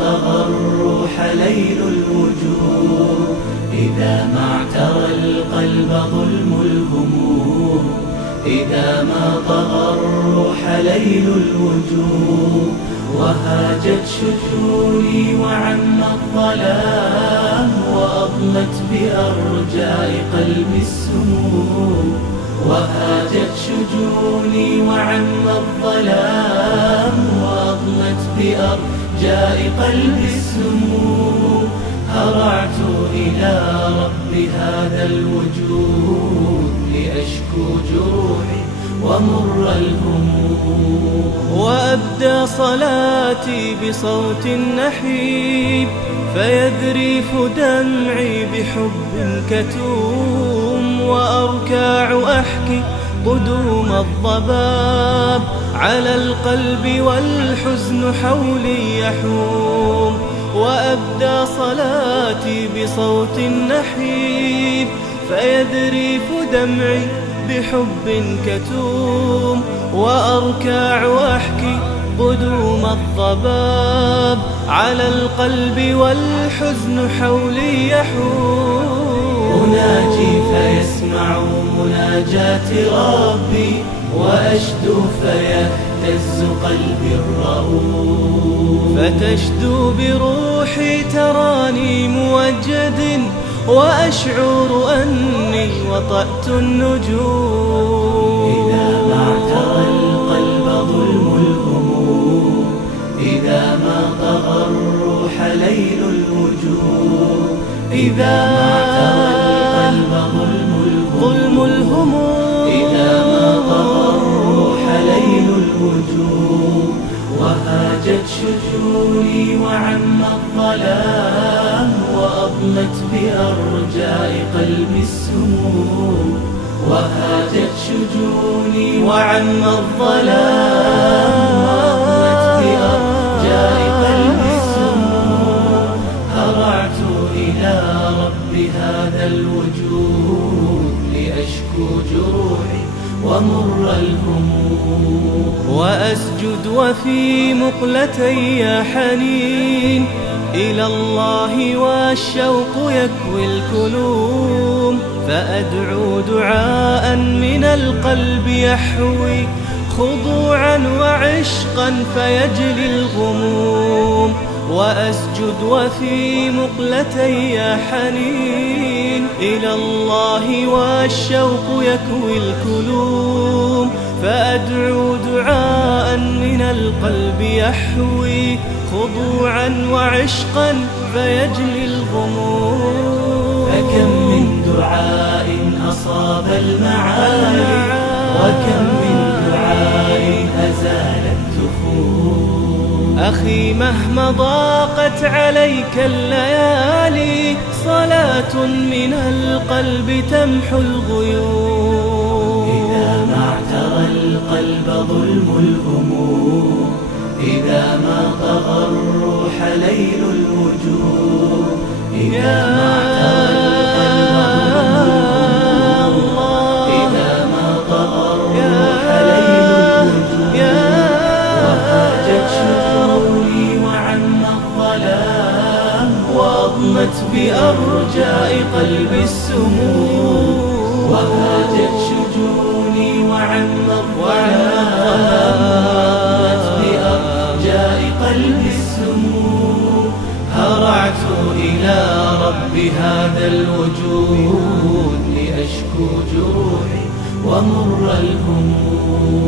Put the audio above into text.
طغى الروح ليل الوجود، إذا ما اعترى القلب ظلم الهموم، إذا ما طغى الروح ليل الوجود، وهاجت شجوني وعم الظلام، وأضلت بأرجاء قلبي السموم، وهاجت شجوني وعم الظلام، وأضلت بأرجاء قلبي السموم، هرعت إلى رب هذا الوجود لأشكو جروحي ومر الهموم، وأبدى صلاتي بصوت نحيب، فيذريف دمعي بحب كتوم، وأركع أحكي قدوم الضباب على القلب والحزن حولي يحوم، وأبدى صلاتي بصوت نحيب، فيذريف دمعي بحب كتوم، وأركع وأحكي قدوم الضباب على القلب والحزن حولي يحوم، أناجي فيسمع مناجات ربي، وأشدو فيهتز قلبي الرؤوف، فتشدو بروحي تراني موجد، وأشعر أني وطأت النجوم، إذا ما اعترى القلب ظلم الهموم، إذا ما طغى الروح ليل الوجود، إذا ما اعترى القلب ظلم الهموم، إذا ما طغى الروح ليل الوجود، وهاجت شجوني وعم الظلام، وأضلت بأرجاء قلبي السموم، وهاجت شجوني وعم الظلام، وأضلت بأرجاء قلبي السموم، هرعت إلى رب هذا الوجود لأشكو جروحي ومر الهموم، وأسجد وفي مقلتي حنين إلى الله، والشوق يكوي الكلوم، فأدعو دعاء من القلب يحوي خضوعا وعشقا فيجلي الغموم، وأسجد وفي مقلتي حنين إلى الله، والشوق يكوي الكلوم، فأدعو دعاء من القلب يحوي خضوعا وعشقا فيجلي الغموم، فكم من دعاء أصاب المعالي، وكم من دعاء أزال التخوم، أخي مهما ضاقت عليك الليالي، صلاة من القلب تمحو الغيوم، إذا ما اعترى القلب ظلم الهموم، إذا ما طغى الروح ليل الوجود، إذا ما اعترى القلب ظلم الهموم، إذا ما طغى الروح ليل الوجود، وهاجت شجوني وعم الظلام، وأضلت بأرجاء قلبي السموم، وهاجت شجوني وعم الظلام، وأضلت بأرجاء قلبي السموم، هرعت إلى رب هذا الوجود لأشكو جروحي ومر الهموم.